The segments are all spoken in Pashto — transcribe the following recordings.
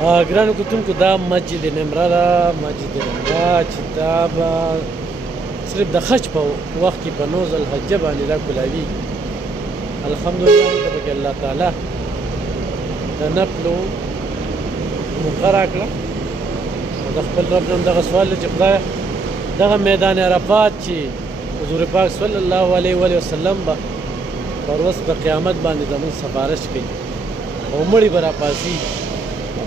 ګرانو کتونکو دا مسجد نمره ده. مسجد نمره چې دا به صرف د حج په وخت کې په 9 ذوالحجه باندې دا کلاوي. الحمدلله ته پکې الله تعالی د نفلو موقع راکړه. د خپل رب نه دغه سوال چې خدایه دغه میدان عرفات چې حضور پاک صلی الله علیه و وسلم به پر ورځ د قیامت باندې زموږ سفارش کوي او مړي به راپاڅي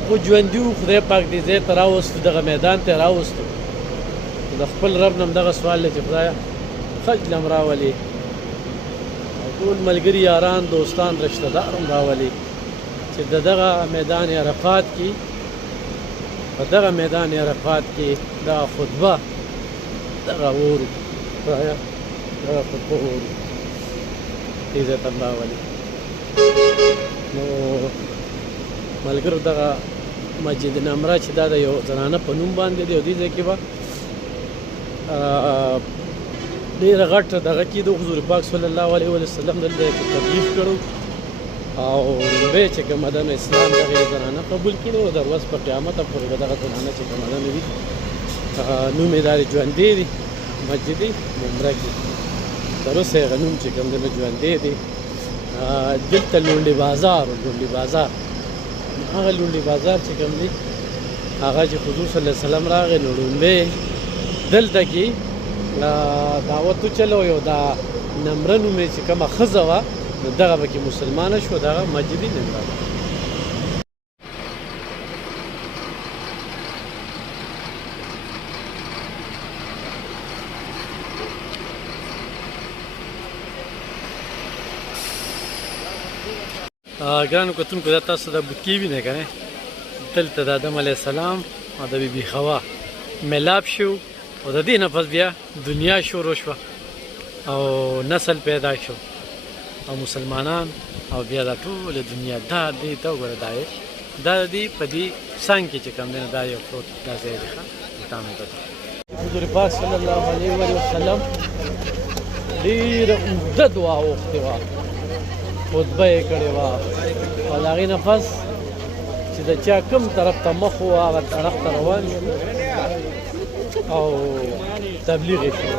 خو ژوندي وو. خدای پاک دې ځای ته راوستو، دغه میدان ته راوستو. د خپل رب نه دغه سوال دی چې خدایه حج لم راولې او ټول ملګري یاران دوستان رشته دار هم راولې چې د دغه میدان عرفات کې په دغه میدان عرفات کې دغه خطبه دغه اورو خدایه دغه خطبه اورو دې ځای ته هم راولې. نو ملګرو دغه مسجد نمره چې دا د یو زنانه په نوم باندې دی او دې ځای کې به ډېره غټه دغه کې د حضور پاک صلی الله علیه وسلم دلته کې تبلیغ کړو او لومړی چې کومه ده نو اسلام دغه زنانه قبول کړي او د ورځ په قیامت پورې به دغه زنانه چې کومه ده نو وي نوم یې دا ژوندی دی مسجد نمره کې. تر اوسه یې هغه نوم چې کوم دی نو ژوندی دی. دلته لونډې بازار هغه لونډې بازار چې کوم دی هغه چې حضور صلی الله علیه وسلم راغی نو لومړی دلته کې دعوت وچلو. یو دا نمره نومې چې کومه ښځه وه نو دغه پکې مسلمانه شوه، دغه مسجد نمره ده. ګرانو کتونکو دا تاسو د بوتکې وینئ که نه، دلته د آدم علیه السلام او د بیبي حوا میلاب شو او د دې نه پس بیا دنیا شروع شوه او نسل پیدا شو او مسلمانان او بیا دا ټوله دنیا دا دې ته وګوره دا دې په دې څنګ کې چې کوم دی دا یو پروت دا ځای دی ښه حضور پاک صلی الله علیه وسلم ډېره اوږده دعا وغوښتې وه، خطبه یې کړې وه او د هغې نه پس چې د چا کوم طرف ته مخ و هغه طرف ته روان او تبلیغ یې شو.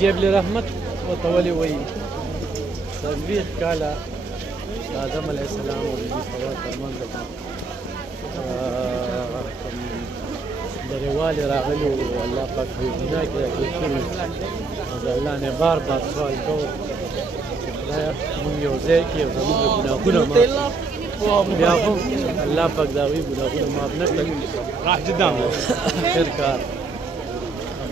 جبل رحمت ورته ولې وایي 40 کاله د آدم علیه السلام او بیبي حوا ترمنځ لرېوالی راغلي وو. الله پاک په ګناه کې راګیر کړي او د الله نه بار بار سوال کوو چې خدایه مونږ یو ځای کې او زموږ ګناهونه معاف بیا هم الله پاک د هغوی ګناهونه معاف نه کړي. آخر کار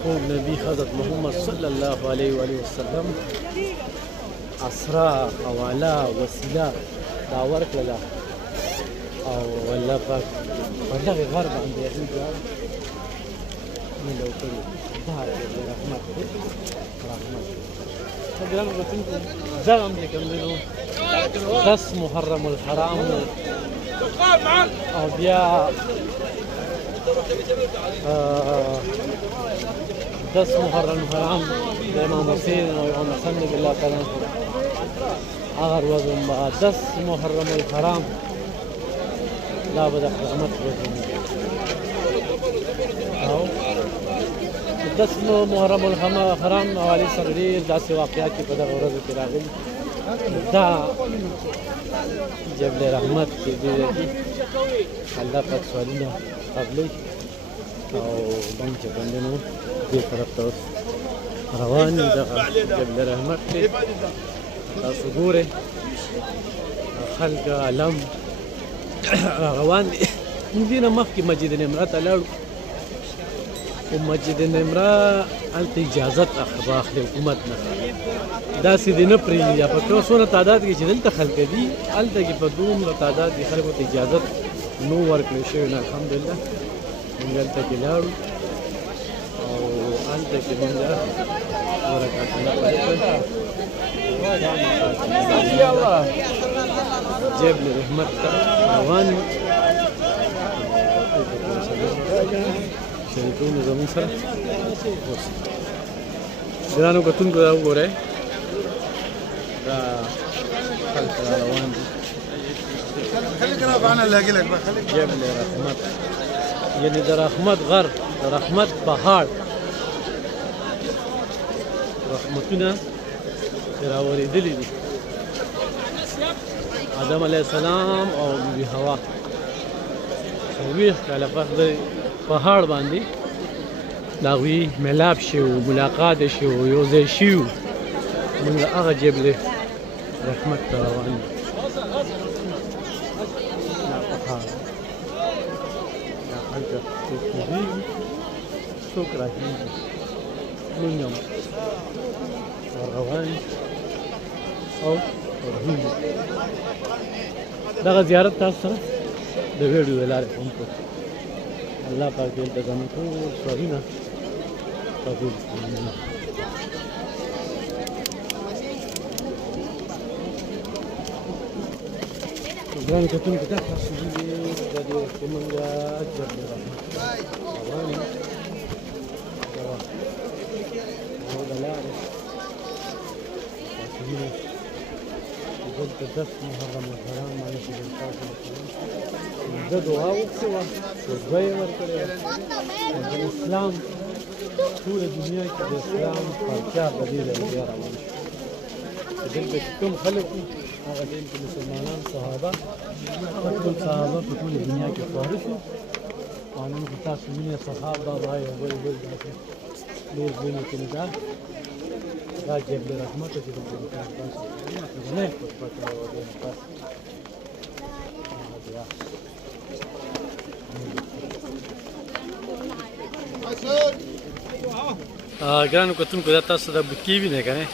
خوب نبی حضرت محمد صلی الله علیه وسلم اسرا حواله وسیله دا ورکړله او الله پاک په دغې غر باندې هغوی بیا ملو کړي. دا رحمت دی رحمت. ګرانو کتونکو دغه هم چې کوم دی نو 10 محرم الحرام او بیا 10 محرم الحرام د امام حسین او امام حسن رضی الله تعالی عنه هغه ورځ هم 10 محرم الحرام دا به د رحمت ورځ او 10 محرم الحرام حوالې سره ډېر داسې واقعات چې په دغه ورځو کې راغلي دا جبل رحمت کې دې کې الله پاک سوالونه قبلوي او بم چې کوم دی نو دې طرف ته روان دي. دغه جبل رحمت کې تاسو ګورئ خلک علم روان دي. موږ دې نه مخکې مسجد نمره ته لاړو او مسجد نمره هلته اجازت اخلي حکومت نه، داسې دې نه پرېږدي. په کوم څومره تعداد کې چې دلته خلک دي هلته کې په دومره تعداد کې خلکو ته اجازت نو ورکړل شوی نه. الحمدلله موږ هلته کې لاړو او هلته کې موږ ورکاتونه جبل رحمت ته روان یو. شریکونه زموږ سره ګرانو کتونکو دا وګورئ دا خلک را روان دي. خليك رافع انا اللي اجي لك بقى خليك جبل رحمت یعنی د رحمت غر د رحمت پهاړ رحمتونه راورېدلي دي آدم علیه السلام او بیبي حوا 40 کاله پس د پهاړ باندې د هغوی ملاپ شي و ملاقات یې شي و یو ځای شي و موږ هغه جبل رحمت ته روان یو دا پهاړ دا هلته څوک پوهېږي څوک راهېږي موږ هم ورروان یو او ورهېږو دغه زیارت تاسو سره د ویډیو له لارې هم کوو الله پاک دې د زموږ ټول سوالونه قبول کړي ګرانو کتونکو دا تاسو دي د دې زموږ جبل رحمت روان یو او د لارې تاسو وینئ دلته 10 محرم الحرام باندې چې تاسو زه دعا وکړې وه جذبه یې ورکړې وه د اسلام ټوله دنیا کې د اسلام پرچار د دې ځای بیا روان شو چې دلته چې کوم خلک وو هغه ټیم کې مسلمانان صحابه ټول صحابه په ټوله دنیا کې خپاره شو او نن خو تاسو وینئ صحابه بای او بل بل داسې ډېر وینئ چې دا دا جبل رحمت چې دلته تاسو نه پټ راوړی تاسو ګرانو کتونکو دا تاسو د بوتکې وینئ که نه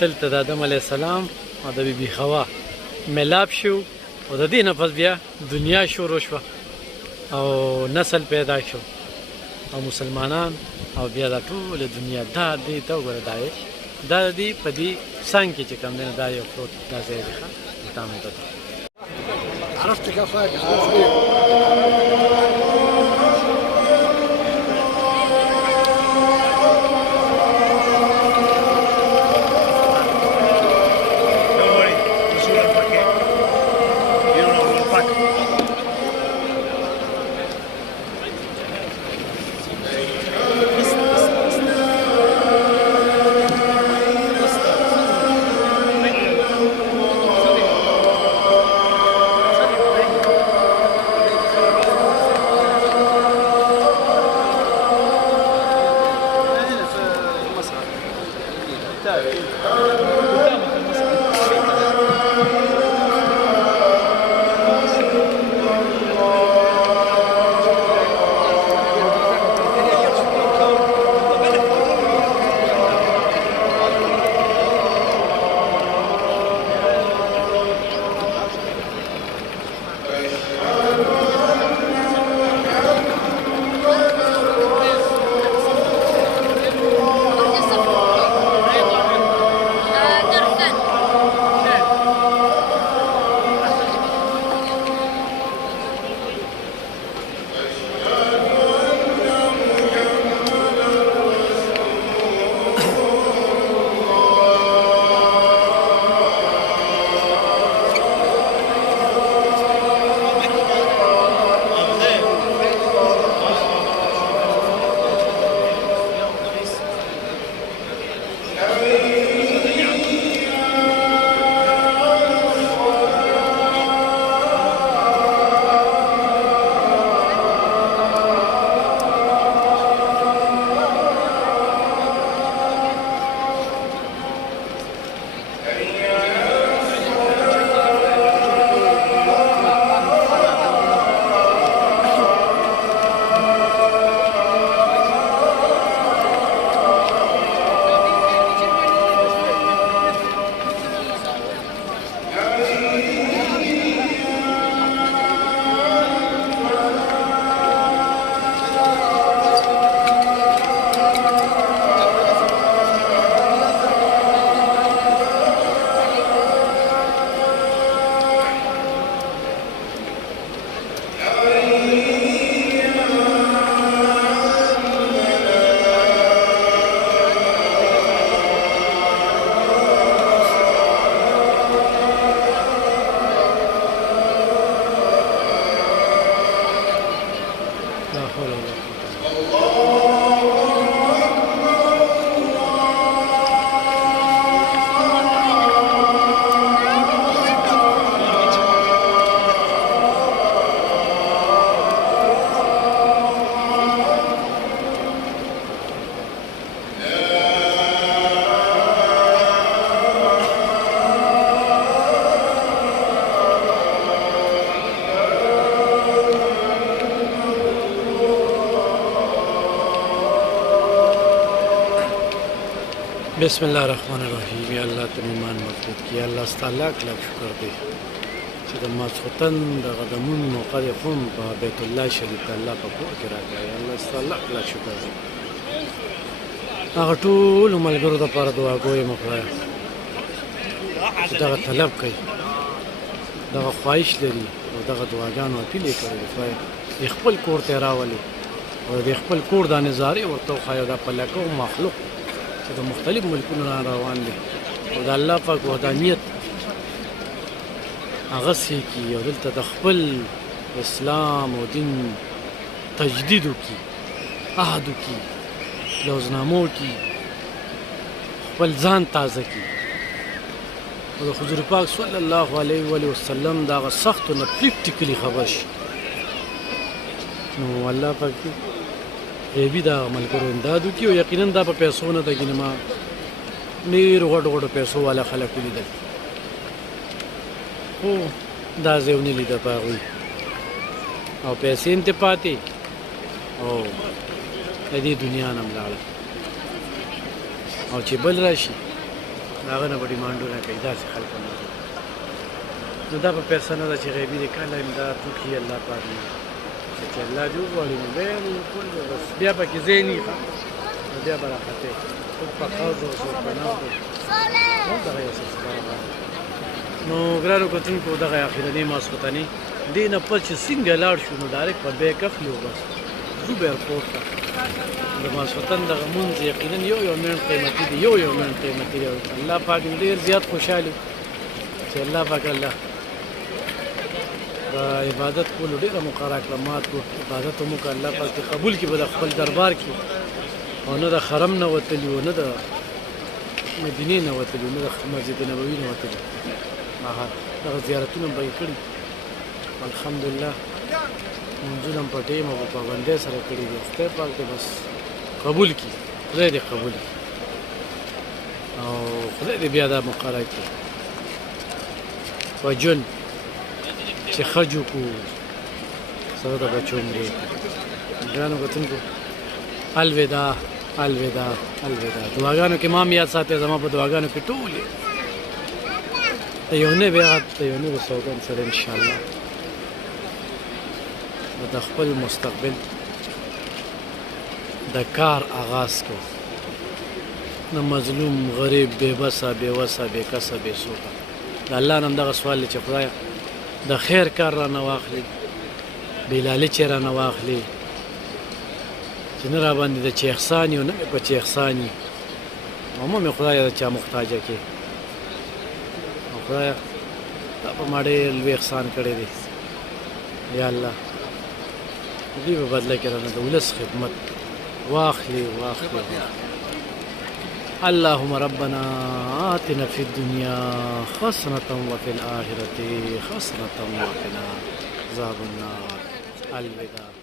دلته د آدم علیه السلام او د بیبي حوا ملاپ شو او د دې نه پس بیا دنیا شروع شوه او نسل پیدا شو او مسلمانان او بیا دا ټوله دنیا دا دې ته وګوره دا د دې په دې څنګ کې چې کوم دی نو دا یو پروت دا ځای دی ښه دا مې ته عرفتك يا اخويا بسم الله الرحمن الرحیم. یا الله ته ایمان مضبوط کړي. یا الله ستا لاک لاک شکر دی چې د ماسخوتن د قدمون موقع د قوم په بیت الله شریف ته الله په کور کې راکړی. یا الله ستا لاک لاک شکر دی. هغه ټولو ملګرو دپاره دعاګوی یم خدایه چې دغه طلب کوي، دغه خواهش لري او دغه دعاګانو اپیل یې کړی دی خدایه د خپل کور ته یې راولي او د خپل کور دا نظارې ورته وښایي او دا په لکو مخلوق چې د مختلف ملکونو را روان دي او د الله پاک وحدانیت هغه سې کي او دلته د خپل اسلام او دین تجدید وکړي، عهد وکړي، لوزنامه وکړي، خپل ځان تازه کړي او د حضور پاک صلی الله علیه و وسلم د هغه سختو نه پریکټیکلي خبر شي. نو الله پاک غیبي د ملګرو امداد وکړي او یقینا دا په پیسو نه ده، ګینې ما ډېرو غټو غټو پیسو والا خلک ولیدل خو دا ځای ونه لیده په هغوی او پیسې هم ترې پاتې او د دې دنیا نه هم لاړه او چې بل راشي د هغه نه به ډیمانډونه کوي. داسې خلک هم نو دا په پیسه نه ده چې غیبي د کله امداد وکړي الله پاک نه چې الله دې وغواړي نو بالکل بس بیا پکې ځای نه وي نو بیا به راختې څوک په قرض او څوک په نغدو هم دغه یو سلسله روانه. نو ګرانو کتونکو دغه اخرنۍ ماسخوتنې دې نه پس چې څنګه لاړ شو نو ډایرکټ په بیک اخلي او بس ځو به ایرپورټ ته. د ماسخوتن دغه مونځ یقینا یو منټ قیمتي دی، یو منټ قیمتي دی. الله پاک ډېر زیات خوشحاله چې الله پاک الله عبادت کولو ډېره مقرره کړه، مات کړو عبادت هم وکړه. الله پاک دې قبول کړي به د خپل دربار کې او نه د حرم نه وتلي وو، نه د مدینې نه وتلي وو، نه د مسجد نبوي نه وتلي. دغه زیارتونه به یې کړي الحمدلله، لمونځونه هم په ټیم او په پابندۍ سره کړي دي. خدای پاک دې بس قبول کړي، خدای دې قبول کړي او خدای دې بیا دا مقرره کړي په ژوند چې خج وکړو سره د بچو مرې. ګرانو کتونکو الوداع الوداع الوداع. دعاګانو کې ما هم یاد ساتئ، زما په دعاګانو کې ټولې د یو نوي عهد د یو نوي سوګند سره انشاءالله د خپل مستقبل د کار آغاز کوو. د مظلوم غریب بې بسه بې وسه بې کسه بې سوکه د الله نه هم دغه سوال دی چې خدایه د خیر کار را نه واخلي، بې لالچې را نه واخلي چې نه را باندې د چې احسان یو نه مې په چې احسان یي او مه مې خدایه د چا محتاجه کې او خدایه دا په ما ډېر لوی احسان کړی دی. یا الله دوی په بدله کې رانه د ولس خدمت واخلي واخلي. اللهم ربنا آتنا في الدنيا حسنة وفي الآخرة حسنة وقنا عذاب النار. الوداع.